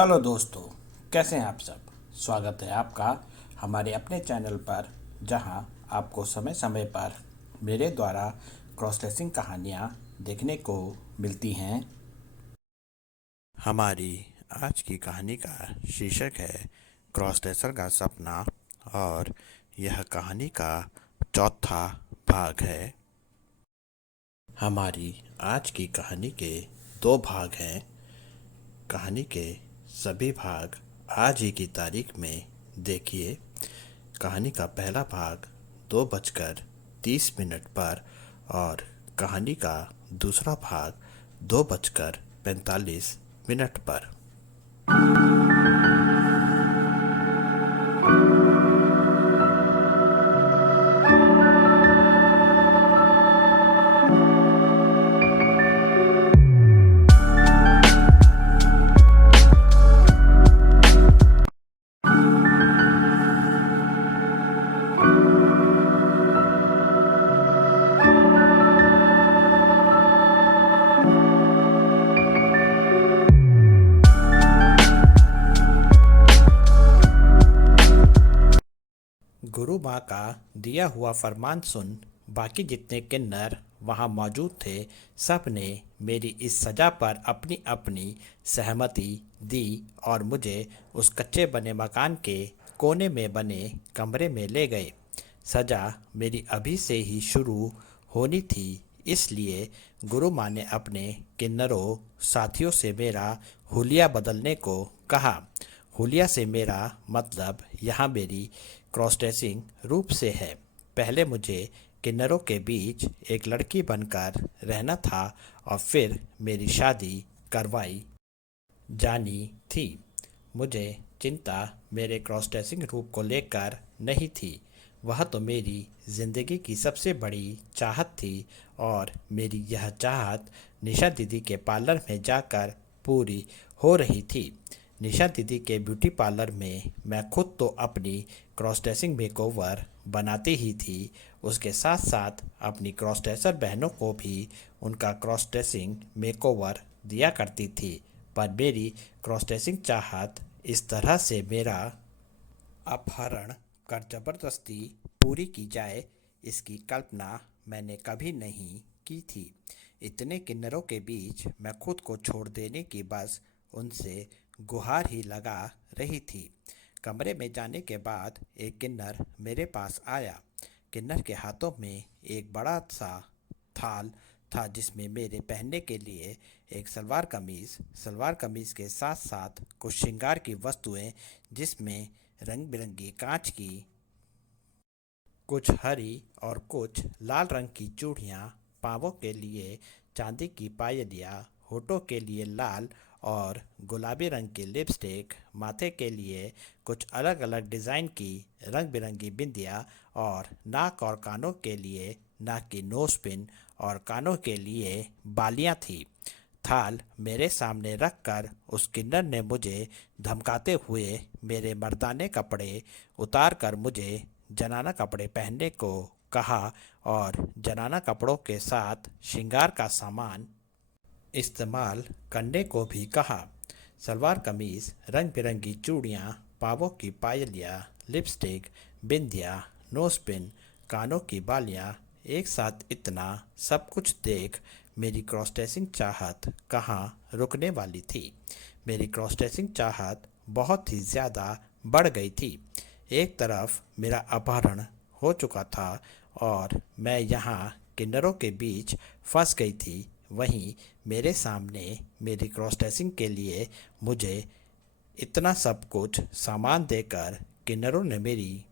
Hello दोस्तों, कैसे हैं आप सब। स्वागत है आपका हमारे अपने चैनल पर, जहां आपको समय समय पर मेरे द्वारा क्रॉस ड्रेसिंग कहानियां देखने को मिलती हैं। हमारी आज की कहानी का शीर्षक है क्रॉस ड्रेसर का सपना, और यह कहानी का चौथा भाग है। हमारी आज की कहानी के दो भाग हैं। कहानी के सभी भाग आज ही की तारीख में देखिए। कहानी का पहला भाग 2:30 पर, और कहानी का दूसरा भाग 2:45 पर। गुरु माँ का दिया हुआ फरमान सुन बाकी जितने किन्नर वहाँ मौजूद थे, सब ने मेरी इस सज़ा पर अपनी अपनी सहमति दी और मुझे उस कच्चे बने मकान के कोने में बने कमरे में ले गए। सज़ा मेरी अभी से ही शुरू होनी थी, इसलिए गुरु माँ ने अपने किन्नरों साथियों से मेरा हुलिया बदलने को कहा। हुलिया से मेरा मतलब यहाँ मेरी क्रॉस ड्रेसिंग रूप से है। पहले मुझे किन्नरों के बीच एक लड़की बनकर रहना था और फिर मेरी शादी करवाई जानी थी। मुझे चिंता मेरे क्रॉस ड्रेसिंग रूप को लेकर नहीं थी। वह तो मेरी ज़िंदगी की सबसे बड़ी चाहत थी, और मेरी यह चाहत निशा दीदी के पार्लर में जाकर पूरी हो रही थी। निशा दीदी के ब्यूटी पार्लर में मैं खुद तो अपनी क्रॉस ड्रेसिंग मेकओवर बनाती ही थी, उसके साथ साथ अपनी क्रॉस ड्रेसर बहनों को भी उनका क्रॉस ड्रेसिंग मेकओवर दिया करती थी। पर मेरी क्रॉस ड्रेसिंग चाहत इस तरह से मेरा अपहरण कर जबरदस्ती पूरी की जाए, इसकी कल्पना मैंने कभी नहीं की थी। इतने किन्नरों के बीच मैं खुद को छोड़ देने की बस उनसे गुहार ही लगा रही थी। कमरे में जाने के बाद एक किन्नर मेरे पास आया। किन्नर के हाथों में एक बड़ा सा थाल था, जिसमें मेरे पहनने के लिए एक सलवार कमीज़ के साथ साथ कुछ श्रृंगार की वस्तुएं, जिसमें रंग बिरंगी कांच की, कुछ हरी और कुछ लाल रंग की चूड़ियाँ, पाँवों के लिए चांदी की पायलियाँ, होठों के लिए लाल और गुलाबी रंग की लिपस्टिक, माथे के लिए कुछ अलग अलग डिज़ाइन की रंग बिरंगी बिंदिया, और नाक और कानों के लिए नाक की नोज पिन और कानों के लिए बालियाँ थी। थाल मेरे सामने रखकर उस किन्नर ने मुझे धमकाते हुए मेरे मर्दाने कपड़े उतार कर मुझे जनाना कपड़े पहनने को कहा, और जनाना कपड़ों के साथ श्रृंगार का सामान इस्तेमाल करने को भी कहा। सलवार कमीज़, रंग बिरंगी चूड़ियाँ, पाँवों की पायलियाँ, लिपस्टिक, बिंदिया, नोज पिन, कानों की बालियाँ, एक साथ इतना सब कुछ देख मेरी क्रॉस ड्रेसिंग चाहत कहाँ रुकने वाली थी। मेरी क्रॉस ड्रेसिंग चाहत बहुत ही ज़्यादा बढ़ गई थी। एक तरफ मेरा अपहरण हो चुका था और मैं यहाँ किन्नरों के बीच फंस गई थी, वहीं मेरे सामने मेरी क्रॉस ड्रेसिंग के लिए मुझे इतना सब कुछ सामान देकर किन्नरों ने मेरी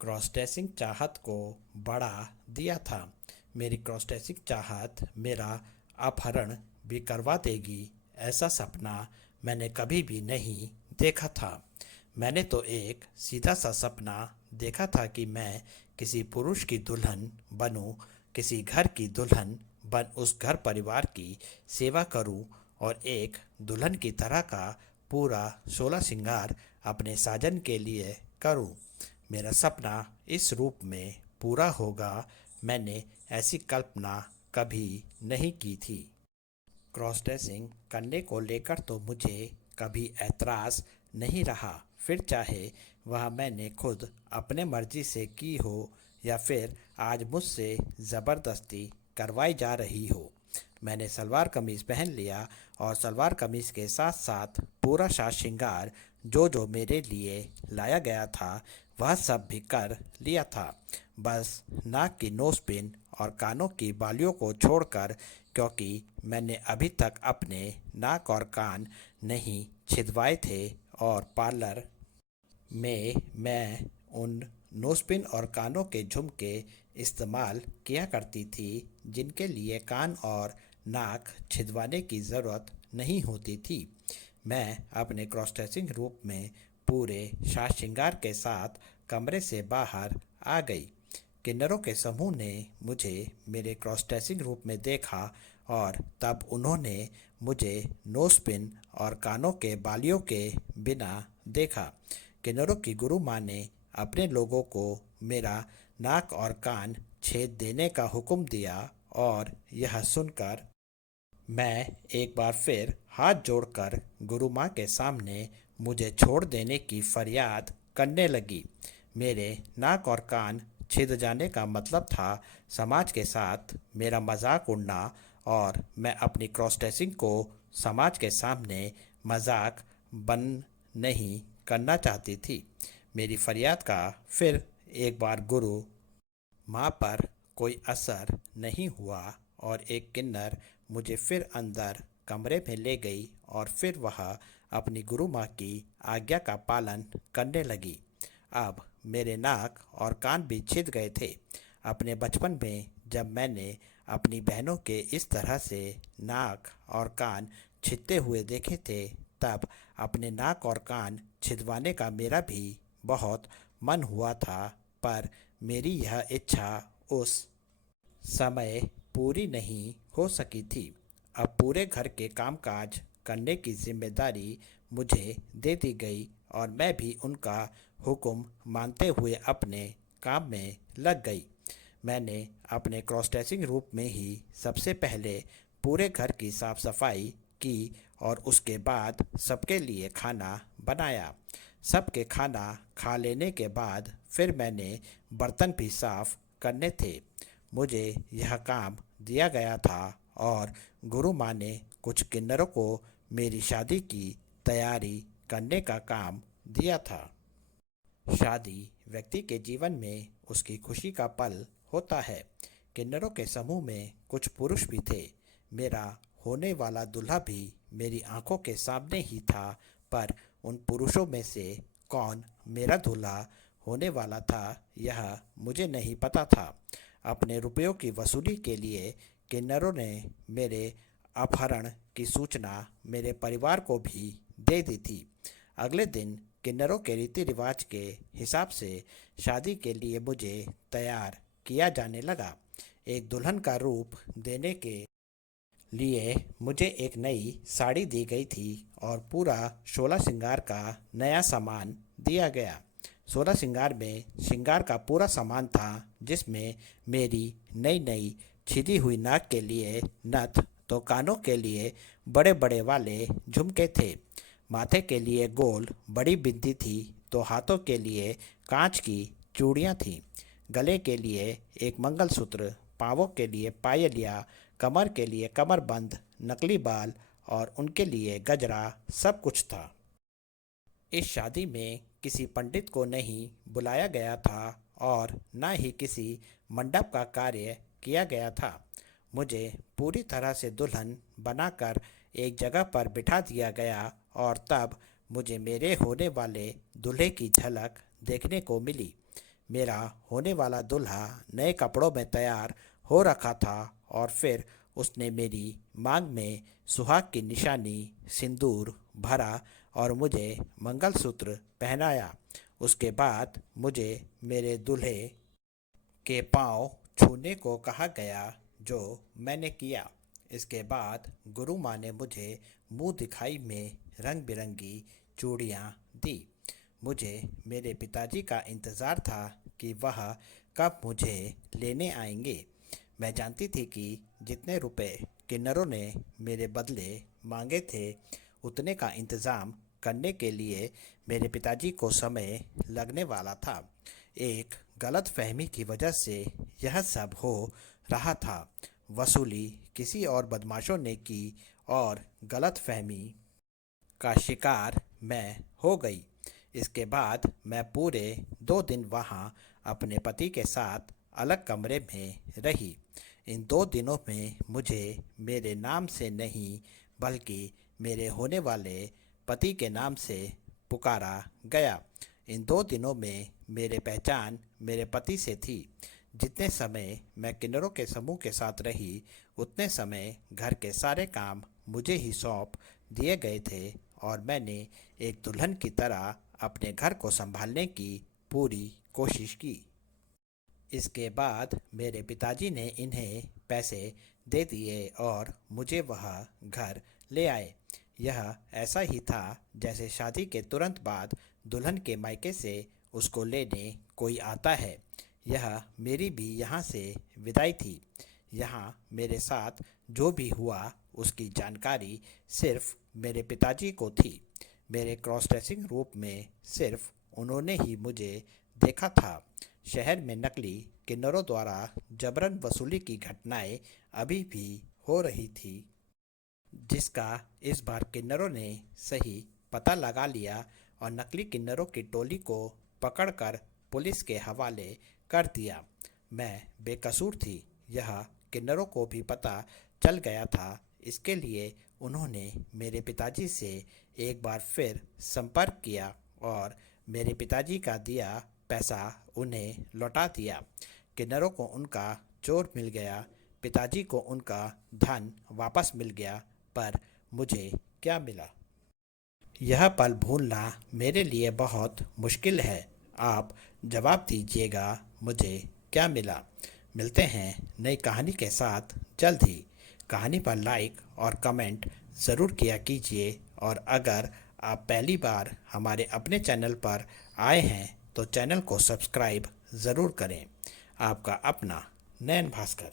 क्रॉस ड्रेसिंग चाहत को बढ़ा दिया था। मेरी क्रॉस ड्रेसिंग चाहत मेरा अपहरण भी करवा देगी, ऐसा सपना मैंने कभी भी नहीं देखा था। मैंने तो एक सीधा सा सपना देखा था कि मैं किसी पुरुष की दुल्हन बनूं, किसी घर की दुल्हन बन उस घर परिवार की सेवा करूं और एक दुल्हन की तरह का पूरा 16 श्रृंगार अपने साजन के लिए करूं। मेरा सपना इस रूप में पूरा होगा, मैंने ऐसी कल्पना कभी नहीं की थी। क्रॉस ड्रेसिंग करने को लेकर तो मुझे कभी ऐतराज़ नहीं रहा, फिर चाहे वह मैंने खुद अपने मर्जी से की हो या फिर आज मुझसे ज़बरदस्ती करवाई जा रही हो। मैंने सलवार कमीज़ पहन लिया और सलवार कमीज़ के साथ साथ पूरा साज श्रृंगार जो जो मेरे लिए लाया गया था वह सब भी कर लिया था। बस नाक की नोज पिन और कानों की बालियों को छोड़कर, क्योंकि मैंने अभी तक अपने नाक और कान नहीं छिदवाए थे और पार्लर में मैं उन नोज़पिन और कानों के झुमके इस्तेमाल किया करती थी जिनके लिए कान और नाक छिदवाने की ज़रूरत नहीं होती थी। मैं अपने क्रॉस ड्रेसिंग रूप में पूरे साज श्रृंगार के साथ कमरे से बाहर आ गई। किन्नरों के समूह ने मुझे मेरे क्रॉस ड्रेसिंग रूप में देखा और तब उन्होंने मुझे नोज़पिन और कानों के बालियों के बिना देखा। किन्नरों की गुरु माँ ने अपने लोगों को मेरा नाक और कान छेद देने का हुक्म दिया और यह सुनकर मैं एक बार फिर हाथ जोड़कर गुरु माँ के सामने मुझे छोड़ देने की फरियाद करने लगी। मेरे नाक और कान छिद जाने का मतलब था समाज के साथ मेरा मजाक उड़ना और मैं अपनी क्रॉस ड्रेसिंग को समाज के सामने मजाक बन नहीं करना चाहती थी। मेरी फरियाद का फिर एक बार गुरु माँ पर कोई असर नहीं हुआ और एक किन्नर मुझे फिर अंदर कमरे में ले गई और फिर वह अपनी गुरु माँ की आज्ञा का पालन करने लगी। अब मेरे नाक और कान भी छिद गए थे। अपने बचपन में जब मैंने अपनी बहनों के इस तरह से नाक और कान छिदते हुए देखे थे, तब अपने नाक और कान छिदवाने का मेरा भी बहुत मन हुआ था, पर मेरी यह इच्छा उस समय पूरी नहीं हो सकी थी। अब पूरे घर के कामकाज करने की जिम्मेदारी मुझे दे दी गई और मैं भी उनका हुक्म मानते हुए अपने काम में लग गई। मैंने अपने क्रॉस ड्रेसिंग रूप में ही सबसे पहले पूरे घर की साफ सफाई की और उसके बाद सबके लिए खाना बनाया। सबके खाना खा लेने के बाद फिर मैंने बर्तन भी साफ करने थे। मुझे यह काम दिया गया था और गुरु माँ ने कुछ किन्नरों को मेरी शादी की तैयारी करने का काम दिया था। शादी व्यक्ति के जीवन में उसकी खुशी का पल होता है। किन्नरों के समूह में कुछ पुरुष भी थे। मेरा होने वाला दूल्हा भी मेरी आंखों के सामने ही था, पर उन पुरुषों में से कौन मेरा दूल्हा होने वाला था यह मुझे नहीं पता था। अपने रुपयों की वसूली के लिए किन्नरों ने मेरे अपहरण की सूचना मेरे परिवार को भी दे दी थी। अगले दिन किन्नरों के रीति रिवाज के हिसाब से शादी के लिए मुझे तैयार किया जाने लगा। एक दुल्हन का रूप देने के लिए मुझे एक नई साड़ी दी गई थी और पूरा 16 श्रृंगार का नया सामान दिया गया। 16 श्रृंगार में श्रृंगार का पूरा सामान था, जिसमें मेरी नई नई छिदी हुई नाक के लिए नथ, तो कानों के लिए बड़े बड़े वाले झुमके थे, माथे के लिए गोल बड़ी बिंदी थी, तो हाथों के लिए कांच की चूड़ियाँ थीं, गले के लिए एक मंगलसूत्र, पाँवों के लिए पायलिया, कमर के लिए कमरबंद, नकली बाल और उनके लिए गजरा, सब कुछ था। इस शादी में किसी पंडित को नहीं बुलाया गया था और न ही किसी मंडप का कार्य किया गया था। मुझे पूरी तरह से दुल्हन बनाकर एक जगह पर बिठा दिया गया और तब मुझे मेरे होने वाले दूल्हे की झलक देखने को मिली। मेरा होने वाला दूल्हा नए कपड़ों में तैयार हो रखा था और फिर उसने मेरी मांग में सुहाग की निशानी सिंदूर भरा और मुझे मंगलसूत्र पहनाया। उसके बाद मुझे मेरे दूल्हे के पांव छूने को कहा गया, जो मैंने किया। इसके बाद गुरु माँ ने मुझे मुंह दिखाई में रंग बिरंगी चूड़ियाँ दी। मुझे मेरे पिताजी का इंतज़ार था कि वह कब मुझे लेने आएंगे। मैं जानती थी कि जितने रुपए किन्नरों ने मेरे बदले मांगे थे, उतने का इंतज़ाम करने के लिए मेरे पिताजी को समय लगने वाला था। एक गलत फहमी की वजह से यह सब हो रहा था। वसूली किसी और बदमाशों ने की और गलत फहमी का शिकार मैं हो गई। इसके बाद मैं पूरे 2 दिन वहाँ अपने पति के साथ अलग कमरे में रही। इन 2 दिनों में मुझे मेरे नाम से नहीं बल्कि मेरे होने वाले पति के नाम से पुकारा गया। इन 2 दिनों में मेरी पहचान मेरे पति से थी। जितने समय मैं किन्नरों के समूह के साथ रही उतने समय घर के सारे काम मुझे ही सौंप दिए गए थे और मैंने एक दुल्हन की तरह अपने घर को संभालने की पूरी कोशिश की। इसके बाद मेरे पिताजी ने इन्हें पैसे दे दिए और मुझे वह घर ले आए। यह ऐसा ही था जैसे शादी के तुरंत बाद दुल्हन के मायके से उसको लेने कोई आता है। यह मेरी भी यहाँ से विदाई थी। यहाँ मेरे साथ जो भी हुआ उसकी जानकारी सिर्फ मेरे पिताजी को थी। मेरे क्रॉस ड्रेसिंग रूप में सिर्फ उन्होंने ही मुझे देखा था। शहर में नकली किन्नरों द्वारा जबरन वसूली की घटनाएं अभी भी हो रही थी, जिसका इस बार किन्नरों ने सही पता लगा लिया और नकली किन्नरों की टोली को पकड़कर पुलिस के हवाले कर दिया। मैं बेकसूर थी, यह किन्नरों को भी पता चल गया था। इसके लिए उन्होंने मेरे पिताजी से एक बार फिर संपर्क किया और मेरे पिताजी का दिया पैसा उन्हें लौटा दिया। किन्नरों को उनका चोर मिल गया, पिताजी को उनका धन वापस मिल गया, पर मुझे क्या मिला? यह पल भूलना मेरे लिए बहुत मुश्किल है। आप जवाब दीजिएगा, मुझे क्या मिला? मिलते हैं नई कहानी के साथ जल्द ही। कहानी पर लाइक और कमेंट ज़रूर किया कीजिए और अगर आप पहली बार हमारे अपने चैनल पर आए हैं तो चैनल को सब्सक्राइब ज़रूर करें। आपका अपना नयन भास्कर।